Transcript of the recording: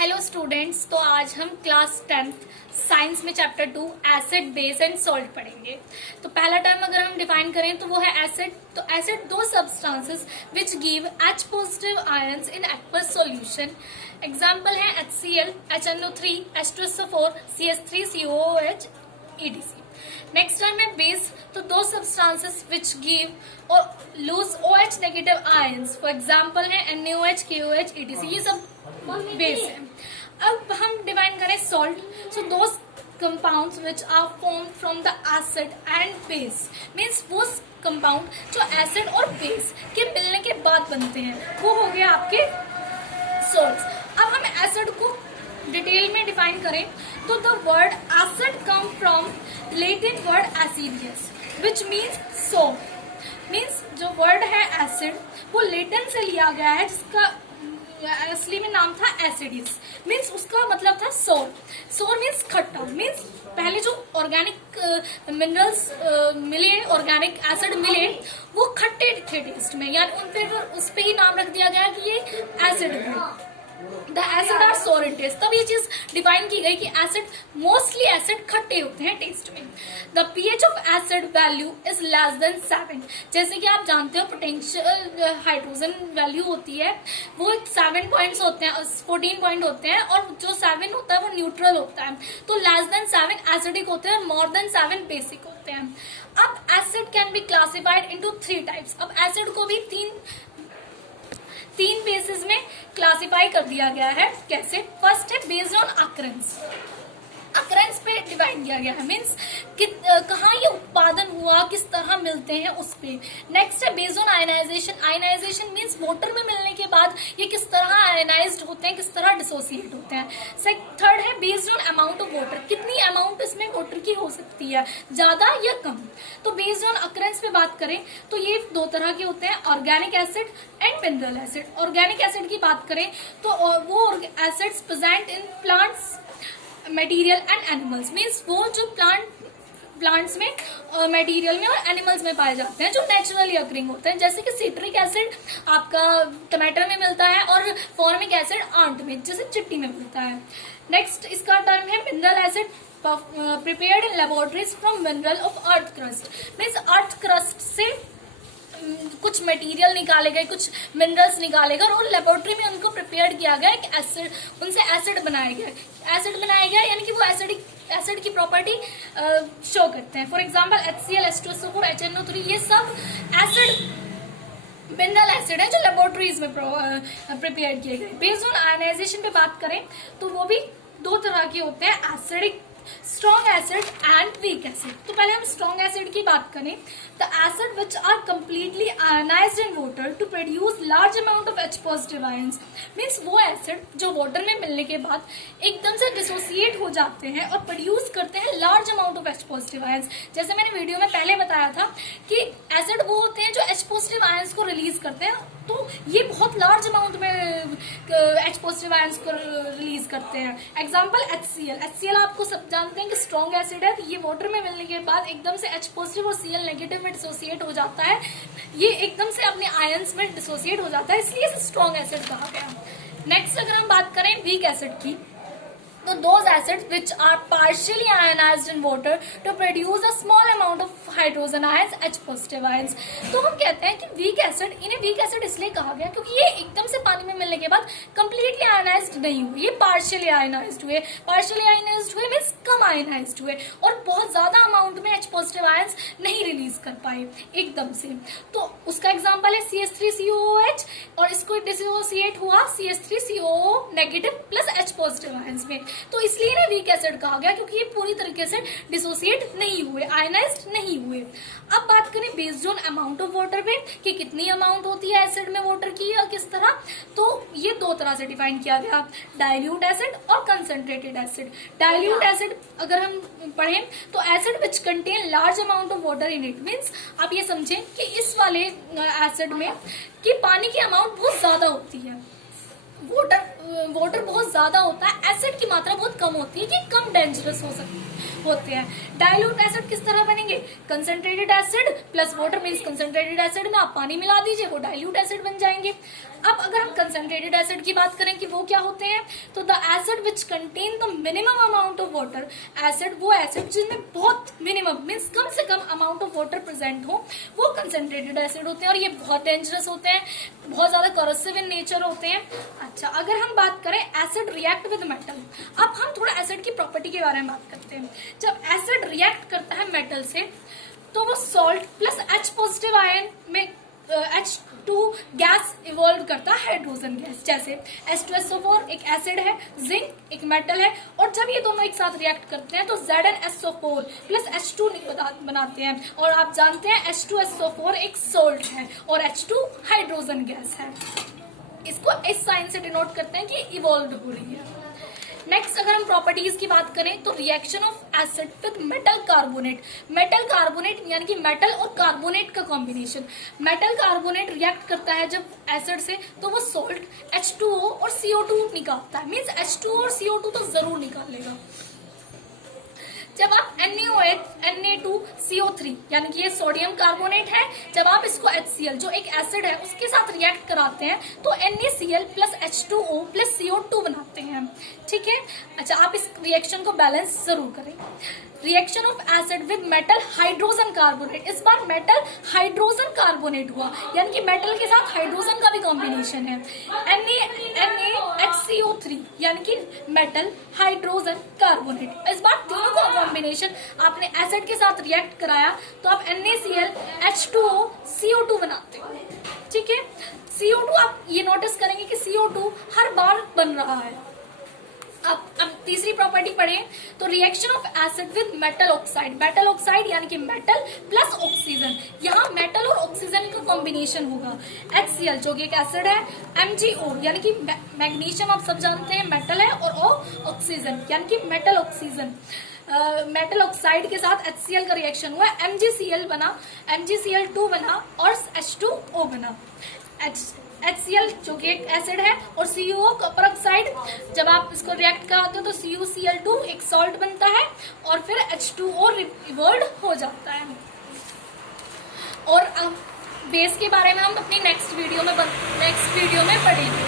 Hello students, तो आज हम क्लास 10th साइंस में chapter 2 acid base and salt पढ़ेंगे। तो पहला टर्म अगर हम डिफाइन करें तो वो है एसिड। तो acid those substances which give H positive ions in aqueous solution. Example है HCl, HNO3, H2SO4, CH3, COOH, etc. Next term है बेस। तो दो सब्सटेंसेस विच गिव और lose OH negative ions, for example है NaOH, KOH, etc. ये सब base है। अब हम डिफाइन करें salt. So those compounds which are form from the acid and base, means वो कंपाउंड जो एसिड और बेस के मिलने के बाद बनते हैं, वो हो गया आपके सॉल्ट्स। अब हम एसिड को डिटेल में डिफाइन करें तो the word acid come from Latin word acidus which means salt. Means जो वर्ड है एसिड वो लैटिन से लिया गया है, जिसका असली में नाम था एसिडियस। मीन्स उसका मतलब था सोर। सोर मीन्स खट्टा। मीन्स पहले जो ऑर्गेनिक मिनरल्स मिले, ऑर्गेनिक एसिड मिले, वो खट्टे थे टेस्ट में, यानी उन पर उस पे ही नाम रख दिया गया कि ये एसिड है। द एसिड आर सोर इन टेस्ट। तब ये चीज डिफाइन की गई कि एसिड मोस्टली एसिड खट्टे होते हैं टेस्ट में। The pH of acid value is less than 7। जैसे कि आप जानते हो पोटेंशियल हाइड्रोजन वैल्यू होती है, वो 7 पॉइंट्स होते हैं, 14 पॉइंट होते हैं, और जो 7 होता है वो न्यूट्रल होता है। तो लेस देन 7 एसिडिक होते हैं, मोर देन 7 बेसिक होते हैं। अब acid can be classified into 3 types. अब एसिड को भी तीन बेसिस में क्लासिफाई कर दिया गया है। कैसे? फर्स्ट है बेस्ड ऑन अकरेंस। अकरेंस पे डिवाइड किया गया है, मीन्स कहाँ ये उत्पादन हुआ, किस तरह मिलते हैं उस पे। नेक्स्ट है based on ionisation. Ionisation means water में मिलने के बाद ये किस तरह आयनाइज्ड होते हैं, किस तरह डिसोसिएट होते हैं। थर्ड है based on amount of water. कितनी अमाउंट इसमें वाटर की हो सकती है, ज्यादा या कम। तो बेस्ड ऑन अकरेंस पे बात करें तो ये दो तरह के होते हैं, organic acid and mineral acid. Organic acid की बात करें तो वो acids present in plants, material and animals. Means वो जो प्लांट्स में, मटेरियल में और एनिमल्स में पाए जाते हैं, जो नेचुरली अकरिंग होते हैं। जैसे कि सिट्रिक एसिड आपका टमाटर में मिलता है और फॉर्मिक एसिड आंट में, जैसे चिट्टी में मिलता है। नेक्स्ट इसका टर्म है mineral acid, prepared in laboratories from mineral of earth crust. Means earth crust से कुछ मटेरियल निकाले गए, कुछ मिनरल्स निकाले गए और लेबोरेटरी में उनको प्रिपेयर किया गया, एक एसिड, उनसे एसिड बनाया गया। एसिड बनाया गया यानी कि वो एसिड की प्रॉपर्टी शो करते हैं। For example HCl, H2SO4, HNO3, ये सब एसिड मिनरल एसिड है जो लेबोरेटरीज में प्रिपेयर किए गए। बेस्ड ऑन आयनाइजेशन पे बात करें तो वो भी दो तरह के होते हैं, acidic, strong acid and weak acid. तो पहले हम स्ट्रॉन्ग एसिड की बात करें। The acid which are completely ionised in water to produce large amount of H positive ions. Means वो एसिड जो वाटर में मिलने के बाद एकदम से डिसोसिएट हो जाते हैं और प्रोड्यूस करते हैं large amount of H positive ions. जैसे मैंने वीडियो में पहले बताया था कि एसिड वो होते हैं जो H पॉजिटिव आयंस को रिलीज करते हैं, तो ये बहुत लार्ज अमाउंट में H पॉजिटिव आयंस को रिलीज करते हैं। Example HCl। HCl आपको सब जानते हैं कि स्ट्रॉन्ग एसिड है, तो ये वाटर में मिलने के बाद एकदम से H पॉजिटिव और Cl नेगेटिव में डिसोसिएट हो जाता है। ये एकदम से अपने आयंस में डिसोसिएट हो जाता है, इसलिए इसे स्ट्रॉन्ग एसिड कहा गया। नेक्स्ट अगर हम बात करें वीक एसिड की, तो those acids which are partially ionized in water to produce a small amount of hydrogen ions, H positive ions। तो हम कहते हैं कि वीक एसिड, इन्हें वीक एसिड इसलिए कहा गया क्योंकि ये एकदम से पानी में मिलने के बाद कंप्लीटली आयनाइज्ड नहीं हुए, ये पार्शियली आयनाइज्ड हुए। पार्शियली आयनाइज्ड हुए मीन्स कम आयनाइज्ड हुए और बहुत ज्यादा अमाउंट में H पॉजिटिव आयंस नहीं रिलीज कर पाए एकदम से। तो उसका एग्जाम्पल है CH3COOH, और इसको डिसोसिएट हुआ CH3COO negative plus H positive ions में। तो इसलिए ना वीक एसिड कहा गया क्योंकि ये पूरी तरीके से डिसोसिएट नहीं हुए, आयनाइज्ड नहीं हुए। अब बात करें based on amount of water पे कि कितनी अमाउंट होती है एसिड में वाटर की या किस तरह, तो ये दो तरह से डिफाइन किया गया, डाइल्यूट एसिड और कंसंट्रेटेड एसिड। डाइल्यूट एसिड अगर हम पढ़ें तो acid which contain large amount of water in it. Means आप ये समझें कि इस वाले एसिड में कि पानी की अमाउंट बहुत ज्यादा होती है, वाटर वाटर बहुत ज्यादा होता है, एसिड की मात्रा बहुत कम होती है कि कम डेंजरस होते हैं। डाइल्यूट एसिड किस तरह बनेंगे? Concentrated acid plus water means concentrated acid में आप पानी मिला दीजिए, वो डाइल्यूट एसिड बन जाएंगे। अब अगर हम कंसंट्रेटेड एसिड की बात करें कि वो क्या होते हैं, तो the acid which contain the minimum amount of water, acid वो एसिड जिनमें बहुत मिनिमम मींस कम से कम अमाउंट ऑफ वाटर प्रेजेंट हो, वो कंसंट्रेटेड एसिड होते हैं और ये बहुत डेंजरस होते हैं, बहुत ज्यादा करोसिव इन नेचर होते हैं। अच्छा, अगर हम बात करें एसिड रिएक्ट विद मेटल, अब हम थोड़ा एसिड की प्रॉपर्टी के बारे में बात करते हैं। जब एसिड रिएक्ट करता है मेटल से, तो वो salt plus H positive ion में H2 गैस इवॉल्व करता है, हाइड्रोजन गैस। जैसे H2SO4 एक एसिड है, जिंक एक मेटल है, और जब ये दोनों एक साथ रिएक्ट करते हैं तो ZnSO4 प्लस H2 बनाते हैं। और आप जानते हैं H2SO4 एक सॉल्ट है और H2 हाइड्रोजन गैस है। इसको इस साइन से डिनोट करते हैं कि इवॉल्व हो रही है। नेक्स्ट अगर हम प्रॉपर्टीज की बात करें तो reaction of acid with metal carbonate, metal carbonate यानी कि मेटल और कार्बोनेट का कॉम्बिनेशन। मेटल कार्बोनेट रिएक्ट करता है जब एसिड से, तो वो सॉल्ट H2O और CO2 निकालता है, मींस H2O और CO2 तो जरूर निकालेगा। जब आप NaOH Na2CO3 यानी कि ये सोडियम कार्बोनेट है, जब आप इसको HCl जो एक एसिड है उसके साथ रिएक्ट कराते हैं तो NaCl plus H2O plus CO2 बनाते हैं। ठीक है। अच्छा, आप इस रिएक्शन को बैलेंस जरूर करें। Reaction of acid with metal hydrogen carbonate, इस बार मेटल हाइड्रोजन कार्बोनेट हुआ, यानी कि मेटल के साथ हाइड्रोजन का भी कॉम्बिनेशन है। NaHCO3 यानी कि मेटल हाइड्रोजन कार्बोनेट, इस बार तीनों का कॉम्बिनेशन आपने एसिड के साथ रिएक्ट कराया तो आप NaCl H2O CO2 बनाते हो। ठीक है। CO2 आप ये नोटिस करेंगे कि CO2 हर बार बन रहा है। अब तीसरी प्रॉपर्टी पढ़ें तो reaction of acid with metal oxide, metal oxide यानी कि मेटल प्लस ऑक्सीजन, यहाँ मेटल और ऑक्सीजन का कॉम्बिनेशन होगा। HCl जो कि एक एसिड है, MgO यानी कि मैग्नीशियम आप सब जानते हैं मेटल है, और O ऑक्सीजन यानी कि मेटल ऑक्सीजन, मेटल ऑक्साइड के साथ HCl का रिएक्शन हुआ, MgCl बना, MgCl2 बना और H2O बना। HCl जो कि एक एसिड है और CuO कॉपर ऑक्साइड, जब आप इसको रिएक्ट कराते हो तो CuCl2 एक सॉल्ट बनता है और फिर H2O रिवर्ड हो जाता है। और अब बेस के बारे में हम अपनी नेक्स्ट वीडियो में पढ़ेंगे।